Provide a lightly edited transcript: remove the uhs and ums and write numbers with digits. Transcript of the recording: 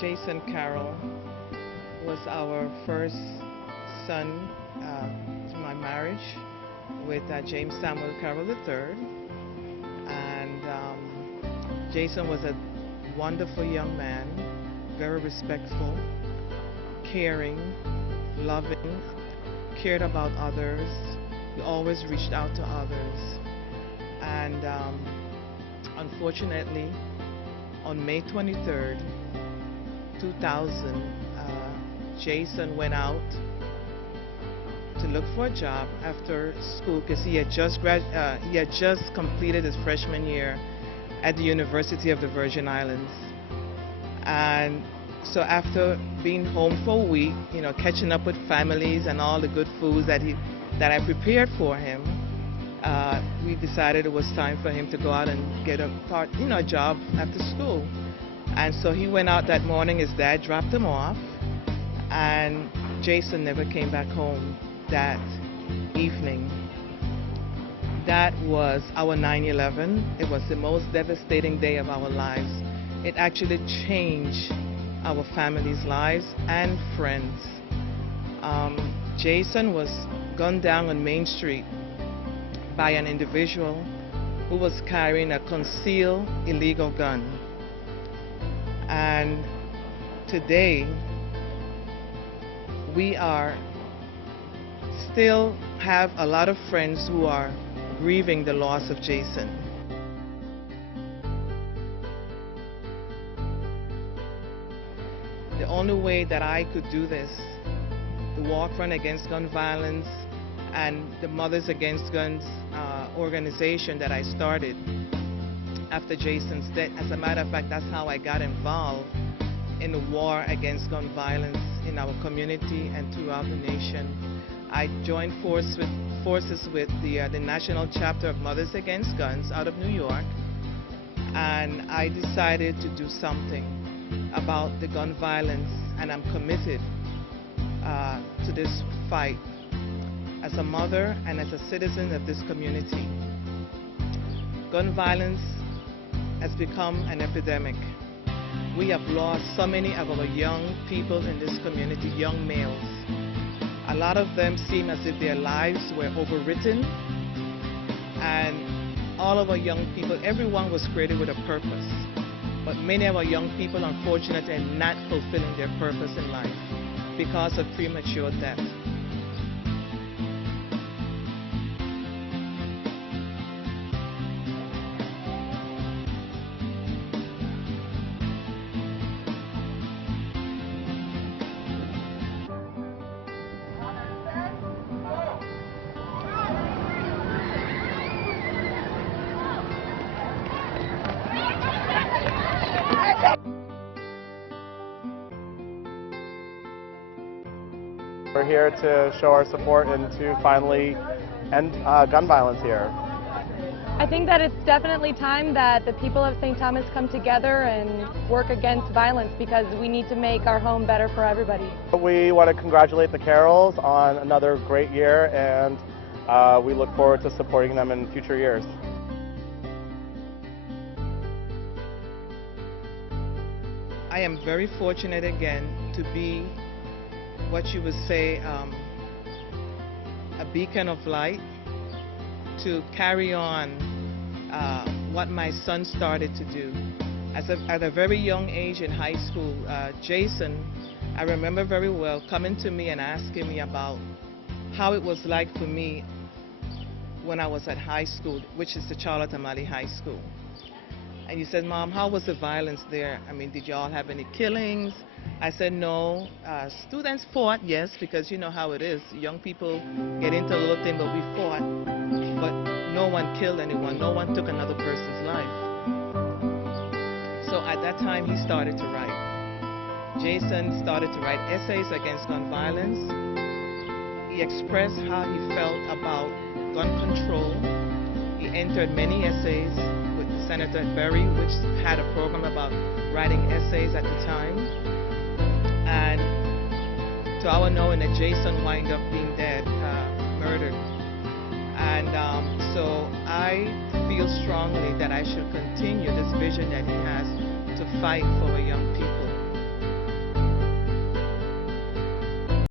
Jason Carroll was our first son through my marriage with James Samuel Carroll III. And Jason was a wonderful young man, very respectful, caring, loving, cared about others. He always reached out to others. And unfortunately, on May 23rd, 2000, Jason went out to look for a job after school because he had just completed his freshman year at the University of the Virgin Islands. And so after being home for a week, catching up with families and all the good foods that I prepared for him, we decided it was time for him to go out and get a job after school. And so he went out that morning. His dad dropped him off, and Jason never came back home that evening. That was our 9/11. It was the most devastating day of our lives. It actually changed our family's lives and friends. Jason was gunned down on Main Street by an individual who was carrying a concealed illegal gun. And today, we still have a lot of friends who are grieving the loss of Jason. The only way that I could do this, the Walk Run Against Gun Violence and the Mothers Against Guns organization that I started after Jason's death. As a matter of fact, that's how I got involved in the war against gun violence in our community and throughout the nation. I joined forces with the national chapter of Mothers Against Guns out of New York, and I decided to do something about the gun violence, and I'm committed to this fight as a mother and as a citizen of this community. Gun violence has become an epidemic. We have lost so many of our young people in this community, young males. A lot of them seem as if their lives were overwritten, and all of our young people, everyone was created with a purpose. But many of our young people, unfortunately, are not fulfilling their purpose in life because of premature death. We're here to show our support and to finally end gun violence here. I think that it's definitely time that the people of St. Thomas come together and work against violence, because we need to make our home better for everybody. We want to congratulate the Carrolls on another great year, and we look forward to supporting them in future years. I am very fortunate again to be what you would say a beacon of light, to carry on what my son started to do. At a very young age in high school, Jason, I remember very well, coming to me and asking me about how it was like for me when I was at high school, which is the Charlotte Amalie High School. And he said, "Mom, how was the violence there? I mean, did y'all have any killings?" I said, "No. Students fought, yes, because you know how it is. Young people get into a little thing, but we fought. But no one killed anyone. No one took another person's life." So at that time, he started to write. Jason started to write essays against gun violence. He expressed how he felt about gun control. He entered many essays with Senator Berry, which had a program about writing essays at the time. And to our knowing, Jason wound up being dead, murdered. And so I feel strongly that I should continue this vision that he has to fight for our young people.